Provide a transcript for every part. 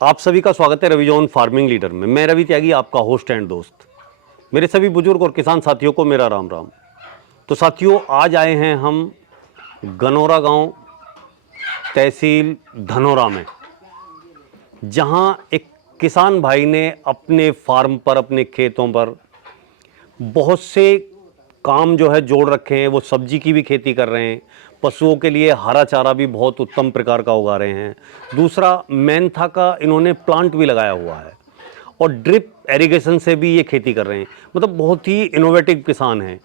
आप सभी का स्वागत है रवि जॉन फार्मिंग लीडर में। मैं रवि त्यागी, आपका होस्ट एंड दोस्त। मेरे सभी बुजुर्ग और किसान साथियों को मेरा राम राम। तो साथियों, आज आए हैं हम गनौरा गांव, तहसील धनौरा में, जहां एक किसान भाई ने अपने फार्म पर, अपने खेतों पर बहुत से काम जो है जोड़ रखे हैं। वो सब्जी की भी खेती कर रहे हैं, पशुओं के लिए हरा चारा भी बहुत उत्तम प्रकार का उगा रहे हैं। दूसरा, मेंथा का इन्होंने प्लांट भी लगाया हुआ है और ड्रिप एरिगेशन से भी ये खेती कर रहे हैं। मतलब बहुत ही इनोवेटिव किसान हैं।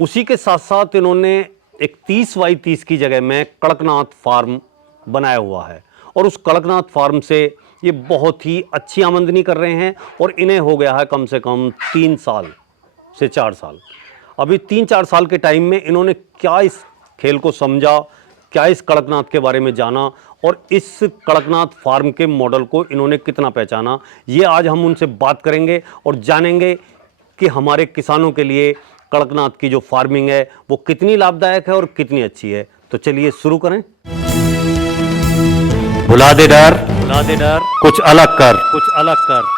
उसी के साथ साथ इन्होंने एक 30x30 की जगह में कड़कनाथ फार्म बनाया हुआ है और उस कड़कनाथ फार्म से ये बहुत ही अच्छी आमदनी कर रहे हैं और इन्हें हो गया है कम से कम 3 साल से 4 साल। अभी 3-4 साल के टाइम में इन्होंने क्या इस खेल को समझा, क्या इस कड़कनाथ के बारे में जाना और इस कड़कनाथ फार्म के मॉडल को इन्होंने कितना पहचाना, ये आज हम उनसे बात करेंगे और जानेंगे कि हमारे किसानों के लिए कड़कनाथ की जो फार्मिंग है वो कितनी लाभदायक है और कितनी अच्छी है। तो चलिए शुरू करें। भुला दे डर, कुछ अलग कर।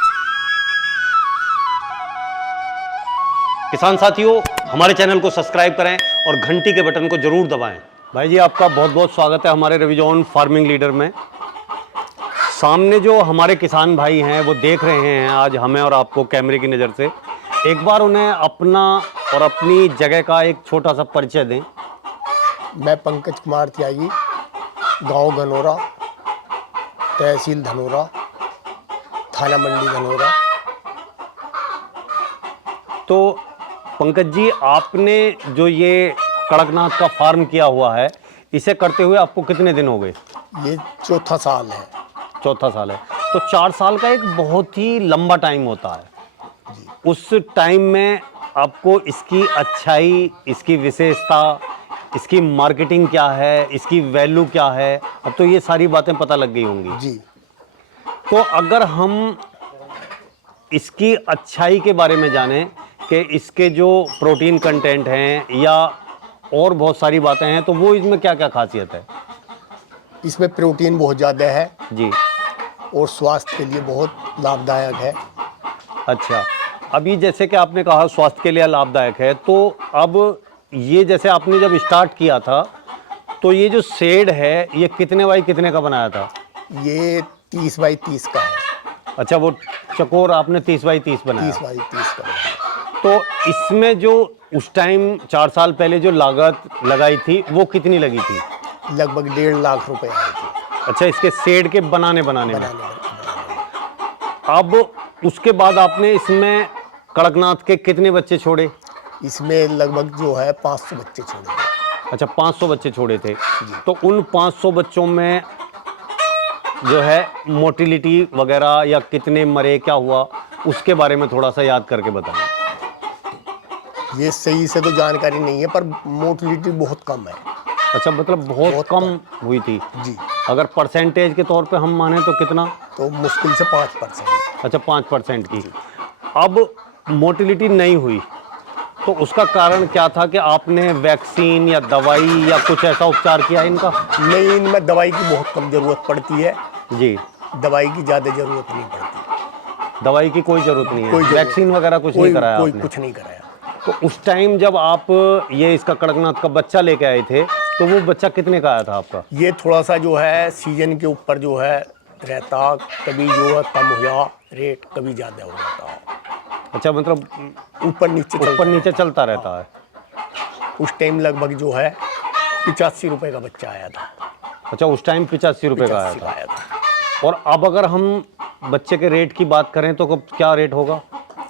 किसान साथियों, हमारे चैनल को सब्सक्राइब करें और घंटी के बटन को जरूर दबाएं। भाई जी, आपका बहुत बहुत स्वागत है हमारे रवि जॉन फार्मिंग लीडर में। सामने जो हमारे किसान भाई हैं वो देख रहे हैं आज हमें और आपको कैमरे की नज़र से। एक बार उन्हें अपना और अपनी जगह का एक छोटा सा परिचय दें। मैं पंकज कुमार त्यागी, गांव गनौरा, तहसील धनौरा, थाना मंडी धनौरा। तो पंकज जी, आपने जो ये कड़कनाथ का फार्म किया हुआ है, इसे करते हुए आपको कितने दिन हो गए? ये चौथा साल है। चौथा साल है। तो 4 साल का एक बहुत ही लंबा टाइम होता है। उस टाइम में आपको इसकी अच्छाई, इसकी विशेषता, इसकी मार्केटिंग क्या है, इसकी वैल्यू क्या है, अब तो ये सारी बातें पता लग गई होंगी जी। तो अगर हम इसकी अच्छाई के बारे में जानें कि इसके जो प्रोटीन कंटेंट हैं या और बहुत सारी बातें हैं, तो वो इसमें क्या क्या खासियत है? इसमें प्रोटीन बहुत ज़्यादा है जी। और स्वास्थ्य के लिए बहुत लाभदायक है। अच्छा, अभी जैसे कि आपने कहा स्वास्थ्य के लिए लाभदायक है, तो अब ये जैसे आपने जब स्टार्ट किया था तो ये जो शेड है ये कितने बाई कितने का बनाया था? ये 30x30 का है। अच्छा, वो चकोर आपने 30x30 बनाया? 30x30 का है। तो इसमें जो उस टाइम 4 साल पहले जो लागत लगाई थी वो कितनी लगी थी? लगभग 1.5 लाख रुपए आई थी। अच्छा, इसके शेड के बनाने में। अब उसके बाद आपने इसमें कड़कनाथ के कितने बच्चे छोड़े? इसमें लगभग जो है 500 बच्चे छोड़े। अच्छा, 500 बच्चे छोड़े थे। तो उन 500 बच्चों में जो है मोटिलिटी वगैरह या कितने मरे, क्या हुआ, उसके बारे में थोड़ा सा याद करके बताएं। ये सही से तो जानकारी नहीं है, पर मोटिलिटी बहुत कम है। अच्छा, मतलब बहुत कम हुई थी जी। अगर परसेंटेज के तौर पे हम माने तो कितना? तो मुश्किल से 5%। अच्छा, 5% की। अब मोटिलिटी नहीं हुई तो उसका कारण क्या था कि आपने वैक्सीन या दवाई या कुछ ऐसा उपचार किया इनका? नहीं, इनमें दवाई की बहुत कम ज़रूरत पड़ती है। जी। दवाई की ज़्यादा ज़रूरत नहीं पड़ती। दवाई की कोई ज़रूरत नहीं है? वैक्सीन वगैरह कुछ नहीं कराया कोई आपने? कुछ नहीं कराया। तो उस टाइम जब आप ये इसका कड़कनाथ का बच्चा लेके आए थे तो वो बच्चा कितने का आया था आपका? ये थोड़ा सा जो है सीजन के ऊपर जो है रहता, कभी जो है कम हो जा रेट, कभी ज़्यादा हो जाता। अच्छा, मतलब ऊपर नीचे चलता रहता है। उस टाइम लगभग जो है 85 रुपए का बच्चा आया था। अच्छा, उस टाइम 85 रुपए का आया था। और अब अगर हम बच्चे के रेट की बात करें तो क्या रेट होगा?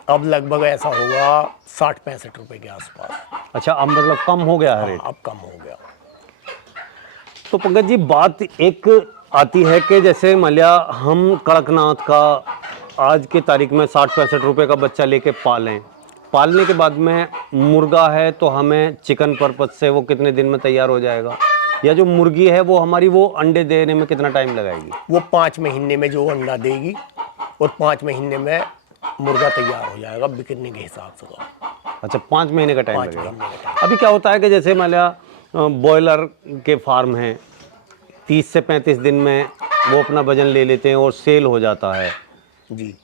अब लगभग ऐसा होगा 60-65 रुपए के आसपास। अच्छा, अब मतलब कम हो गया है रेट? अब कम हो गया। तो पंकज जी, बात एक आती है कि जैसे मान लिया हम कड़कनाथ का आज की तारीख में 60-65 रुपए का बच्चा लेके पालने के बाद में मुर्गा है तो हमें चिकन पर्पज से वो कितने दिन में तैयार हो जाएगा, या जो मुर्गी है वो हमारी वो अंडे देने में कितना टाइम लगाएगी? वो 5 महीने में जो अंडा देगी और 5 महीने में मुर्गा तैयार हो जाएगा बिकने के हिसाब से। अच्छा, 5 महीने का टाइम लगेगा। अभी क्या होता है कि जैसे मान लिया बॉयलर के फार्म हैं 30 से 35 दिन में वो अपना वजन ले लेते हैं और सेल हो जाता है। जी।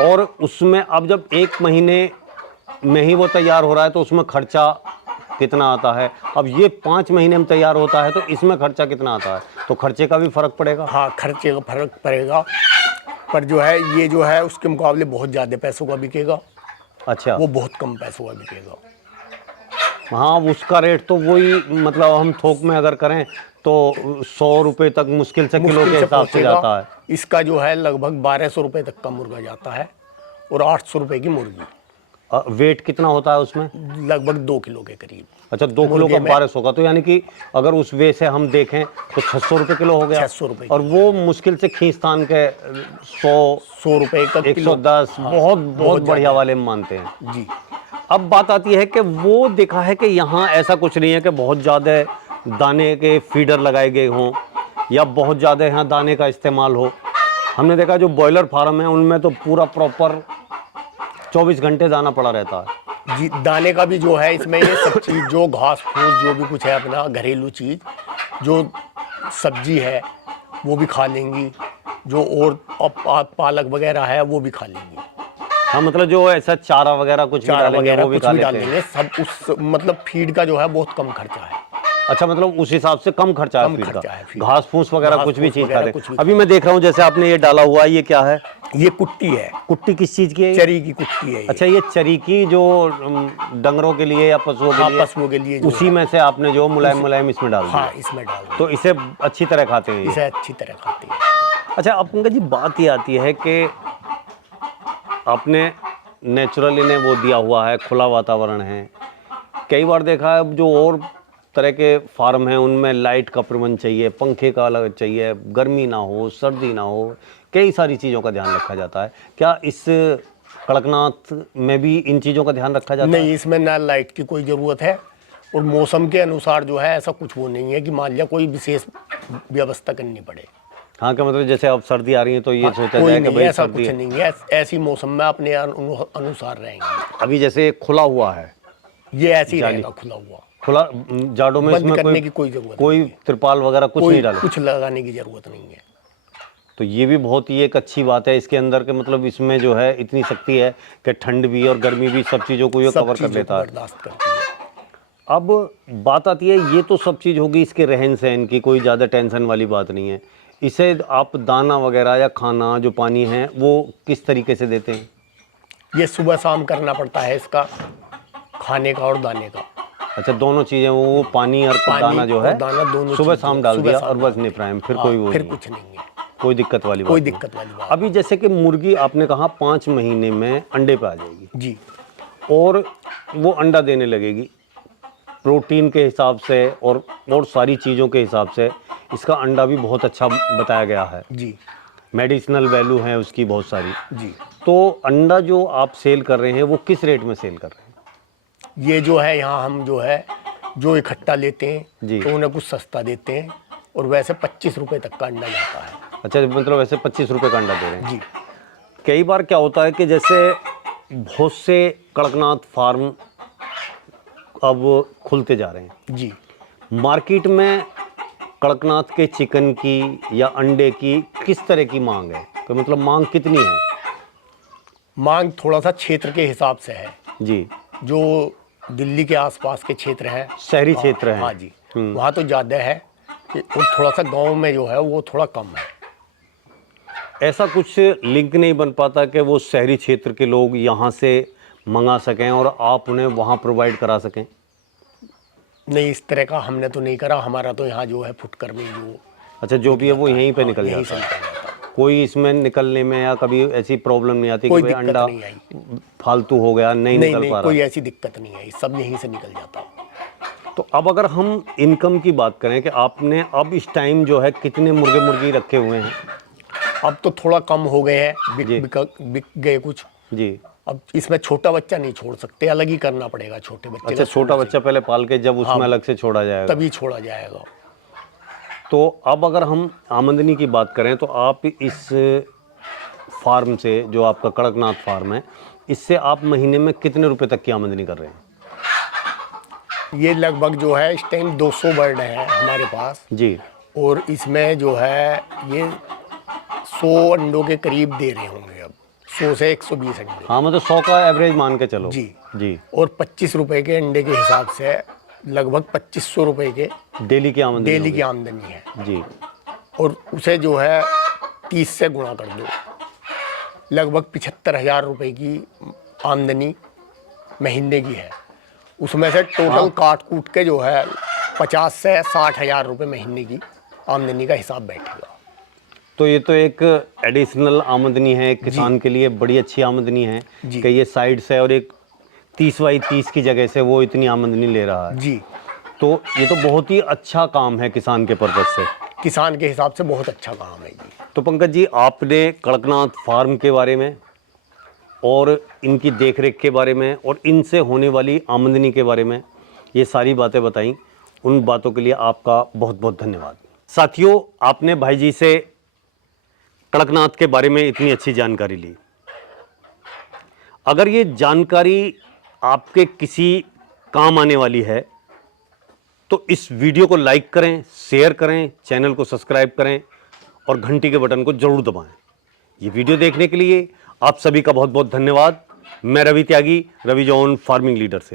और उसमें अब जब 1 महीने में ही वो तैयार हो रहा है तो उसमें खर्चा कितना आता है? अब ये 5 महीने में तैयार होता है तो इसमें खर्चा कितना आता है? तो खर्चे का भी फ़र्क पड़ेगा? हाँ, खर्चे का फर्क पड़ेगा, पर जो है ये जो है उसके मुकाबले बहुत ज़्यादा पैसों का बिकेगा, अच्छा। वो बहुत कम पैसों का बिकेगा। हाँ, उसका रेट तो वही, मतलब हम थोक में अगर करें तो 100 रुपये तक मुश्किल से किलो मुश्किल के से हिसाब से पहुंचेगा। जाता है। इसका जो है लगभग 1200 रुपये तक का मुर्गा जाता है और 800 रुपये की मुर्गी, वेट कितना होता है उसमें? लगभग 2 किलो के करीब। अच्छा, 2 किलो मुर्गे का में 1200 का, तो यानी कि अगर उस वे से हम देखें तो 600 रुपये किलो हो गया। 600 रुपये और वो मुश्किल से खींचतान के 100 रुपये का किलो। 110 हाँ, बहुत बहुत बढ़िया ज़्यादा। वाले मानते हैं। जी। अब बात आती है कि वो देखा है कि यहाँ ऐसा कुछ नहीं है कि बहुत ज़्यादा दाने के फीडर लगाए गए हों या बहुत ज़्यादा यहाँ दाने का इस्तेमाल हो। हमने देखा जो बॉयलर फार्म है उनमें तो पूरा प्रॉपर 24 घंटे दाना पड़ा रहता है। जी, दाने का भी जो है इसमें ये सब चीज़ जो घास फूस जो भी कुछ है अपना घरेलू चीज़, जो सब्जी है वो भी खा लेंगी, जो और पालक वगैरह है वो भी खा लेंगी। हाँ, मतलब जो ऐसा चारा वगैरह कुछ भी चारा डालेंगे वगैरह वो भी कुछ खा भी लेते डाल हैं। देंगे, सब उस मतलब फीड का जो है बहुत कम खर्चा है। अच्छा, मतलब उस हिसाब से कम खर्चा है कम फीड खर्चा का। है फीड। घास फूस वगैरह घास कुछ भी फूस चीज़ खा वगैरह ले। कुछ भी अभी मैं देख रहा हूँ जैसे आपने ये डाला हुआ है, ये क्या है? ये कुट्टी है, कुट्टी किस चीज़ की है ये? चरी की कुट्टी है ये। अच्छा, ये चरी की जो डंगरों के लिए या पशुओं के हाँ, लिए, पशुओं के लिए जो उसी है। में से आपने जो मुलायम मुलायम इसमें डाल दिया। हाँ, इसमें डाल दो, तो इसे अच्छी तरह खाते हैं ये। इसे अच्छी तरह खाती है। अच्छा, अब पंकज जी बात ये आती है कि आपने नेचुरल इन्हें वो दिया हुआ है, खुला वातावरण है। कई बार देखा है जो और तरह के फार्म हैं उनमें लाइट का प्रबंध चाहिए, पंखे का अलग चाहिए, गर्मी ना हो, सर्दी ना हो, कई सारी चीज़ों का ध्यान रखा जाता है। क्या इस कड़कनाथ में भी इन चीज़ों का ध्यान रखा जाता है? नहीं, इसमें ना लाइट की कोई ज़रूरत है और मौसम के अनुसार जो है ऐसा कुछ वो नहीं है कि मान लिया कोई विशेष व्यवस्था करनी पड़े। हाँ, क्या मतलब जैसे अब सर्दी आ रही है तो ये सोचा कोई जाए कि नहीं, भाई ऐसा सर्दी कुछ है। नहीं है, ऐसी मौसम में अपने अनुसार रहेंगे। अभी जैसे खुला हुआ है, ये ऐसे ही जाली। रहेगा खुला हुआ, खुला जाड़ों में बंद इसमें करने कोई की कोई ज़रूरत कोई नहीं है। त्रिपाल वगैरह कुछ कोई नहीं डाले। कुछ लगाने की ज़रूरत नहीं है। तो ये भी बहुत ही एक अच्छी बात है इसके अंदर के, मतलब इसमें जो है इतनी शक्ति है कि ठंड भी और गर्मी भी सब चीज़ों को ये सब कवर कर चीज़ों लेता को है। बर्दाश्त करती है। अब बात आती है, ये तो सब चीज़ होगी इसके रहन सहन की, कोई ज़्यादा टेंशन वाली बात नहीं है। इसे आप दाना वगैरह या खाना जो पानी है वो किस तरीके से देते हैं? ये सुबह शाम करना पड़ता है इसका, खाने का और दाने का। अच्छा, दोनों चीज़ें, वो पानी और दाना जो और है दाना दोनों सुबह चीज़ शाम डाल सुबह दिया शाम और बस डाल निपराएं, फिर हाँ, कोई वो फिर नहीं, कुछ नहीं है, कोई दिक्कत वाली कोई बात नहीं। दिक्कत वाली बात। अभी जैसे कि मुर्गी आपने कहा 5 महीने में अंडे पे आ जाएगी जी, और वो अंडा देने लगेगी, प्रोटीन के हिसाब से और सारी चीज़ों के हिसाब से इसका अंडा भी बहुत अच्छा बताया गया है। जी, मेडिसिनल वैल्यू है उसकी बहुत सारी। जी। तो अंडा जो आप सेल कर रहे हैं वो किस रेट में सेल कर रहे हैं? ये जो है यहाँ हम जो है जो इकट्ठा लेते जी। हैं तो उन्हें कुछ सस्ता देते हैं और वैसे 25 रुपये तक का अंडा जाता है। अच्छा, मतलब वैसे 25 रुपये का अंडा दे रहे हैं। जी, कई बार क्या होता है कि जैसे बहुत से कड़कनाथ फार्म अब खुलते जा रहे हैं, जी। मार्केट में कड़कनाथ के चिकन की या अंडे की किस तरह की मांग है, तो मतलब मांग कितनी है? मांग थोड़ा सा क्षेत्र के हिसाब से है। जी, जो दिल्ली के आसपास के क्षेत्र हैं, शहरी क्षेत्र हैं। हाँ जी, वहाँ तो ज़्यादा है और थोड़ा सा गांव में जो है वो थोड़ा कम है। ऐसा कुछ लिंक नहीं बन पाता कि वो शहरी क्षेत्र के लोग यहाँ से मंगा सकें और आप उन्हें वहाँ प्रोवाइड करा सकें? नहीं, इस तरह का हमने तो नहीं करा। हमारा तो यहाँ जो है फुटकर में जो अच्छा, जो भी है वो यहीं पे निकल यहीं जाता से है। निकल जाता है। कोई इसमें निकलने में या कभी ऐसी प्रॉब्लम नहीं आती कि कोई भाई दिक्कत अंडा नहीं आई। फालतू हो गया, नहीं नहीं निकल नहीं, पा कोई रहा? ऐसी दिक्कत नहीं आई, सब यहीं से निकल जाता है। तो अब अगर हम इनकम की बात करें कि आपने अब इस टाइम जो है कितने मुर्गे मुर्गी रखे हुए हैं? अब तो थोड़ा कम हो गए हैं, जी। बिक गए कुछ। जी। अब इसमें छोटा बच्चा नहीं छोड़ सकते, अलग ही करना पड़ेगा छोटे बच्चे अच्छा, का छोटा शुरू बच्चा पहले पाल के जब उसमें हाँ, अलग से छोड़ा से, जाएगा। तभी छोड़ा जाएगा। तो अब अगर हम आमदनी की बात करें तो आप इस फार्म से, जो आपका कड़कनाथ फार्म है, इससे आप महीने में कितने रुपए तक की आमदनी कर रहे हैं? ये लगभग जो है इस टाइम 200 बर्ड हैं हमारे पास जी। और इसमें जो है ये 100 अंडों के करीब दे रहे होंगे अब, 100 से 120 अंडे। हाँ मतलब 100 का एवरेज मान के चलो। जी जी। और 25 रुपए के अंडे के हिसाब से लगभग 2500 रुपए के डेली की आमदनी डेली होगी। की आमदनी है। जी। और उसे जो है 30 से गुणा कर दो, लगभग 75,000 रुपए की आमदनी महीने की है। उसमें से टोटल काट कूट के जो है 50 से 60,000 रुपए महीने की आमदनी का हिसाब बैठेगा। तो ये तो एक एडिशनल आमदनी है एक किसान के लिए, बड़ी अच्छी आमदनी है जी। कि ये साइड से, और एक 30 बाई 30 की जगह से वो इतनी आमदनी ले रहा है। जी, तो ये तो बहुत ही अच्छा काम है किसान के पर्पज से। किसान के हिसाब से बहुत अच्छा काम है जी। तो पंकज जी, आपने कड़कनाथ फार्म के बारे में और इनकी देखरेख के बारे में और इनसे होने वाली आमदनी के बारे में ये सारी बातें बताई, उन बातों के लिए आपका बहुत बहुत धन्यवाद। साथियों, आपने भाई जी से कड़कनाथ के बारे में इतनी अच्छी जानकारी ली। अगर ये जानकारी आपके किसी काम आने वाली है तो इस वीडियो को लाइक करें, शेयर करें, चैनल को सब्सक्राइब करें और घंटी के बटन को जरूर दबाएं। ये वीडियो देखने के लिए आप सभी का बहुत बहुत धन्यवाद। मैं रवि त्यागी, रवि जॉन फार्मिंग लीडर से।